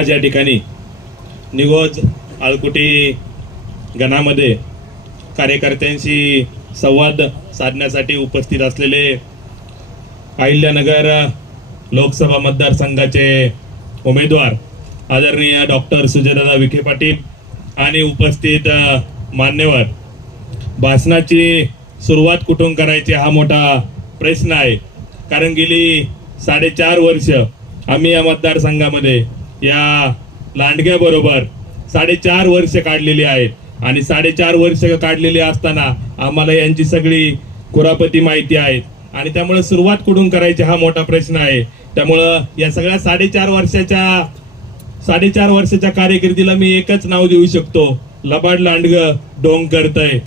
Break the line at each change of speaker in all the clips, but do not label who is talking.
आज या ठिकाणी निगोज आळकुटी गणामध्ये कार्यकर्त्यांशी संवाद साधण्यासाठी उपस्थित असलेले अहिल्यानगर लोकसभा मतदारसंघाचे उमेदवार आदरणीय डॉक्टर सुजयदादा विखे पाटील आणि उपस्थित मान्यवर. भाषणाची सुरुवात कुठून करायची हा मोठा प्रश्न आहे. कारण गेली साडेचार वर्ष आम्ही या मतदारसंघामध्ये या लांडग्याबरोबर साडेचार वर्ष काढलेली आहेत. आणि साडेचार वर्ष काढलेली असताना आम्हाला यांची सगळी कुरापती माहिती आहे आणि त्यामुळे सुरुवात कुठून करायची हा मोठा प्रश्न आहे. त्यामुळं या सगळ्या साडेचार वर्षाच्या साडेचार वर्षाच्या कार्यकिर्दीला मी एकच नाव देऊ शकतो. लबाड लांडग डोंग करतय.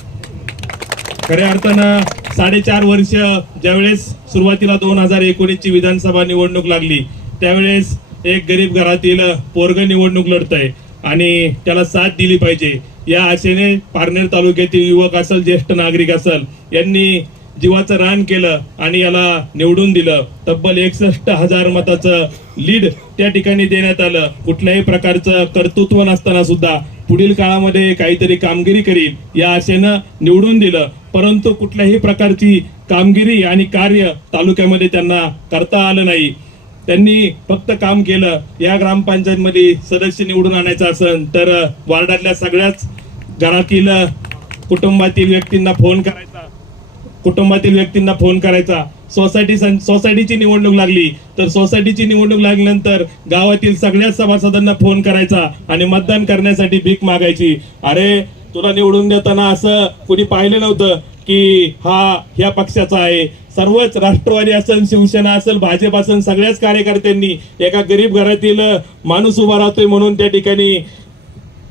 खऱ्या अर्थानं साडेचार वर्ष ज्यावेळेस सुरुवातीला दोन हजार एकोणीसची विधानसभा निवडणूक लागली त्यावेळेस एक गरीब घरातील पोरग निवडणूक लढतंय आणि त्याला साथ दिली पाहिजे. या आशेने पारनेर तालुक्यातील युवक असेल ज्येष्ठ नागरिक असेल यांनी जीवाचं रान केलं आणि याला निवडून दिलं. तब्बल एकसष्ट हजार मताचं लीड त्या ठिकाणी देण्यात आलं. कुठल्याही प्रकारचं कर्तृत्व नसताना सुद्धा पुढील काळामध्ये काहीतरी कामगिरी करील या आशेनं निवडून दिलं. परंतु कुठल्याही प्रकारची कामगिरी आणि कार्य तालुक्यामध्ये त्यांना करता आलं नाही. त्यांनी फक्त काम केलं. या ग्रामपंचायतमध्ये सदस्य निवडून आणायचं असेल तर वार्डातल्या सगळ्याच घरातील कुटुंबातील व्यक्तींना फोन करायचा. कुटुंबातील व्यक्तींना फोन करायचा. सोसायटी सोसायटीची निवडणूक लागली. तर सोसायटीची निवडणूक लागल्यानंतर गावातील सगळ्याच सभासदांना फोन करायचा आणि मतदान करण्यासाठी भीक मागायची. अरे तुला निवडून देताना असं कुणी पाहिलं नव्हतं. की हा ह्या पक्षाचा आहे. सर्वच राष्ट्रवादी असेल शिवसेना असेल भाजप असेल सगळ्याच कार्यकर्त्यांनी एका गरीब घरातील माणूस उभा राहतोय म्हणून त्या ठिकाणी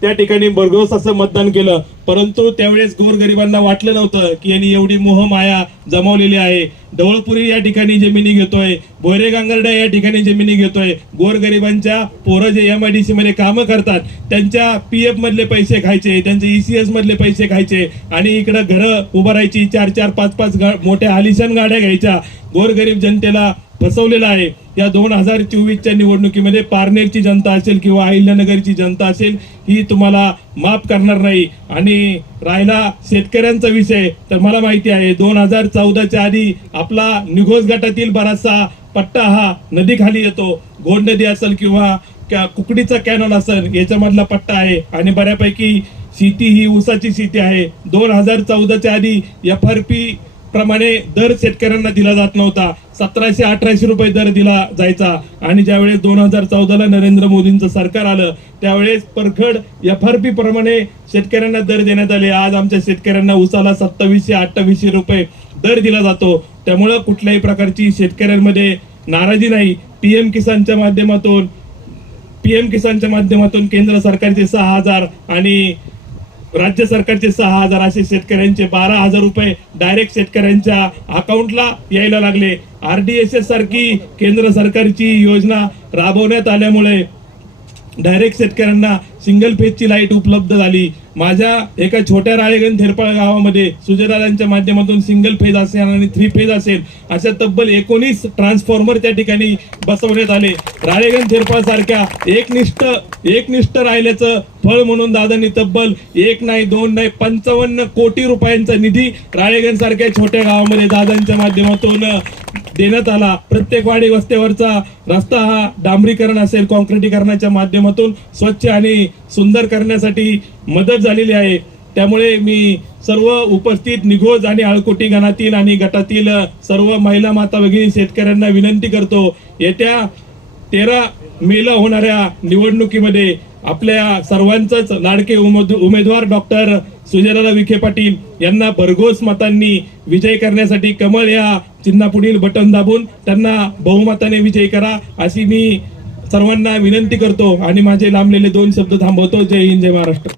त्या ठिकाणी भरघोस असं मतदान केलं. परंतु त्यावेळेस गोरगरिबांना वाटलं नव्हतं की यांनी एवढी मोहमाया जमावलेली आहे. ढवळपुरी या ठिकाणी जमिनी घेतोय. भोयरे गांगर्डा या ठिकाणी जमिनी घेतोय. गोरगरिबांच्या पोरं जे एम आय डी सी मध्ये कामं करतात त्यांच्या पी एफ मधले पैसे खायचे त्यांचे ईसीएस मधले पैसे खायचे आणि इकडं घरं उभारायची चार चार पाच पाच गा- मोठ्या आलिशान गाड्या घ्यायच्या. गोरगरीब जनतेला फसवलेलं आहे. या दोन हजार चोवीसच्या निवडणुकीमध्ये पारनेरची जनता असेल किंवा अहिल्यानगरची जनता असेल ही तुम्हाला माफ करणार नाही. आणि राहिला शेतकऱ्यांचा विषय तर मला माहिती आहे दोन हजार चौदाच्या आधी आपला निघोज गटातील बराचसा पट्टा हा नदीखाली येतो. गोड नदी असेल किंवा क्या- कुकडीचा कॅनॉल असेल याच्यामधला पट्टा आहे. आणि बऱ्यापैकी शेती ही ऊसाची शेती आहे. दोन हजार चौदाच्या आधी एफ आर पी प्रमाणे दर शेतकऱ्यांना दिला जात नव्हता. सतराशे अठराशे रुपये दर दिला जायचा. आणि ज्यावेळेस दोन हजार चौदाला नरेंद्र मोदींचं सरकार आलं त्यावेळेस परखड एफ आर पी प्रमाणे शेतकऱ्यांना दर देण्यात आले. आज आमच्या शेतकऱ्यांना उसाला सत्तावीसशे अठ्ठावीसशे रुपये दर दिला जातो. त्यामुळं कुठल्याही प्रकारची शेतकऱ्यांमध्ये नाराजी नाही. पीएम किसानच्या माध्यमातून पीएम किसानच्या माध्यमातून केंद्र सरकारचे सहा हजार आणि राज्य सरकारचे सहा हजार असे शेतकऱ्यांचे बारा हजार रुपये डायरेक्ट शेतकऱ्यांच्या अकाउंटला यायला लागले. आर डी एस एस सारखी केंद्र सरकारची योजना राबवण्यात आल्यामुळे डायरेक्ट शेतकऱ्यांना सिंगल फेजची लाइट उपलब्ध झाली. माझ्या एका छोट्या राळेगण थेरपाळ गावामध्ये सुजयदादांच्या माध्यमातून सिंगल फेज असेल आणि थ्री फेज असेल अशा तब्बल एकोणीस ट्रान्सफॉर्मर त्या ठिकाणी बसवण्यात आले. राळेगण थेरपाळ सारख्या एकनिष्ठ एकनिष्ठ राहिल्याचं फळ म्हणून दादांनी तब्बल एक नाही दोन नाही पंचावन्न कोटी रुपयांचा निधी राळेगण सारख्या छोट्या गावामध्ये दादांच्या माध्यमातून देण्यात आला. प्रत्येक वाडी वस्त्यावरचा रस्ता हा डांबरीकरण असेल कॉन्क्रिटीकरणाच्या माध्यमातून स्वच्छ आणि सुंदर करण्यासाठी मदत झालेली आहे. त्यामुळे मी सर्व उपस्थित निघोज आणि आळकोटी गणातील आणि गटातील सर्व महिला माता भगिनी शेतकऱ्यांना विनंती करतो येत्या तेरा मेला होणाऱ्या निवडणुकीमध्ये आपल्या सर्वांचंच लाडके उमेद- उमेदवार डॉक्टर सुजयदादा विखे पाटील यांना भरघोस मतांनी विजय करण्यासाठी कमळ या चिन्हापुढील बटन दाबून त्यांना बहुमताने विजय करा अशी मी सर्वांना विनंती करतो आणि माझे लांबलेले दोन शब्द थांबवतो. जय हिंद जय महाराष्ट्र.